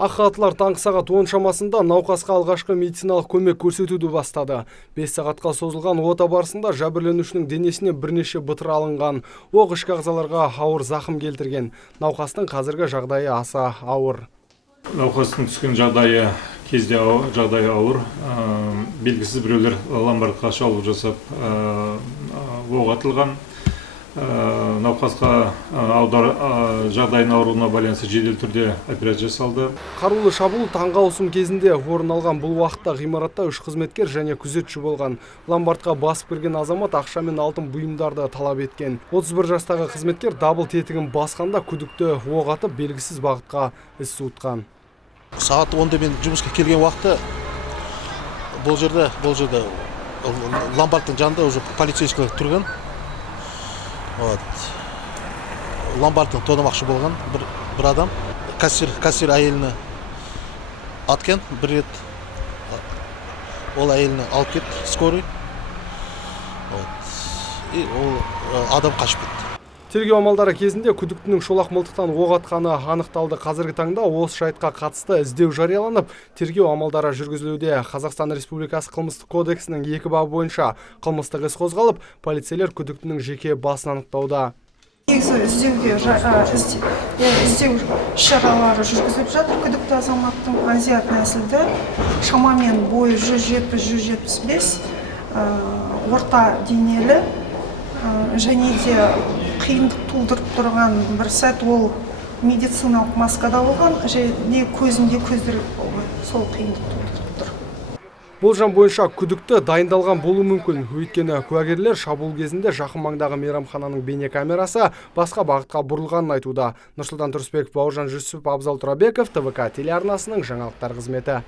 Ақ халаттылар таңғы сағат 10 шамасында науқасқа алғашқы медициналық көмек көрсетуді бастады. 5 сағатқа созылған ота барысында жәбірленушінің денесіне бірнеше бытыр алынған. Оқ ішкі ағзаларға ауыр зақым келтірген. Науқастың қазіргі жағдайы аса ауыр. Науқастың түскен жағдайы ауыр. Белгісіз біреулер ломбардқа шабуыл жасап оқ атылған. Науқасқа жағдайының ауыруына байланысты жедел түрде операция жасалды. Қарулы шабуыл таңғы ауысым кезінде орын алған. Бұл уақытта ғимаратта 3 қызметкер және күзетші болған. Ломбардқа басып кірген азамат ақша мен алтын бұйымдарды талап еткен. 31 жастағы қызметкер дабыл тетігін басқанда күдікті оқ атып белгісіз бағытқа із суытқан. Сағат 10-да мен жұмысқа келген уақытта бұл жерде ломбардтың жанында уже полицейскілер тұрған. Ломбардтың тонамақшы болған бір адам. Кассир әйеліні аткен бір рет. Ол әйеліні алып кетті, скорый. Ол адам қашып кетті. Тергеу амалдары кезінде күдіктінің шолақ мылтықтан оқ атқаны анықталды. Қазіргі таңда осы жайтқа қатысты іздеу жарияланып, тергеу амалдары жүргізілуде. Қазақстан Республикасы қылмыстық кодексінің 2 бабы бойынша қылмыстық іс қозғалып, полицейлер күдіктінің жеке басын анықтауда. Іздеу шаралары жүргізіліп жатыр. Күдікті азаматтың азиат нәсілді, шамамен бойы 170-175, орта денелі, және де қиындық тудырып тұрған бір сәт ол медициналық маскада болған, және көзінде көзделіп болған. Сол қиындық тудырып тұр. Болжам бойынша күдікті дайындалған болуы мүмкін. Өйткені куәгерлер шабуыл кезінде жақын маңдағы мейрамхананың бейнекамерасы басқа бағытқа бұрылғанын айтуда. Нұрсұлтан Тұрысбеков, Бауыржан Жүсіп, Абзал Тұрабеков, ТВК телеарнасының жаңалықтар қызметі.